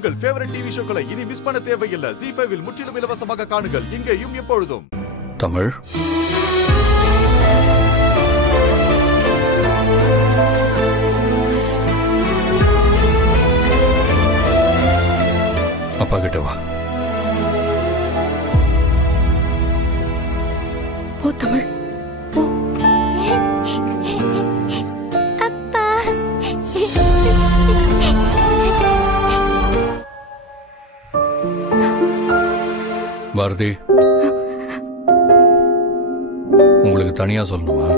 உங்கள் favourite TV ஷோக்களை இனி miss பண்ண தேவையில்லை. ZEE5 இல் முற்றிலும் இலவசமாக காணுங்கள், இங்கேயும் எப்பொழுதும். தமிழ் அப்பா கிட்ட வா. போ தமிழ் போ. அப்பா பாரதி, உங்களுக்கு தனியா சொல்லணுமா?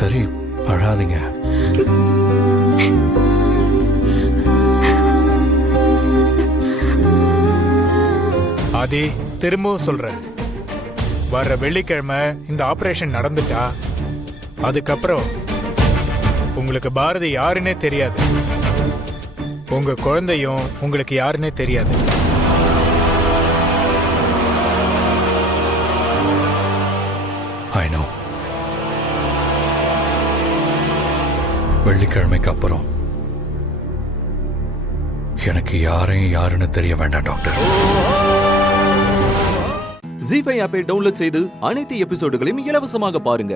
சரி, அழாதீங்க. ஆதி, திரும்பவும் சொல்றேன், வர்ற வெள்ளிக்கிழமை இந்த ஆபரேஷன் நடந்துட்டா அதுக்கப்புறம் உங்களுக்கு பாரதி யாருன்னே தெரியாது, உங்க குழந்தையும் உங்களுக்கு யாருன்னே தெரியாது. I know. வெள்ளிக்கிழமைக்கு அப்புறம் எனக்கு யாரையும் யாருன்னு தெரிய வேண்டாம் டாக்டர். ZEE5 ஆப்பை டவுன்லோட் செய்து அனைத்து எபிசோடுகளையும் இலவசமாக பாருங்க.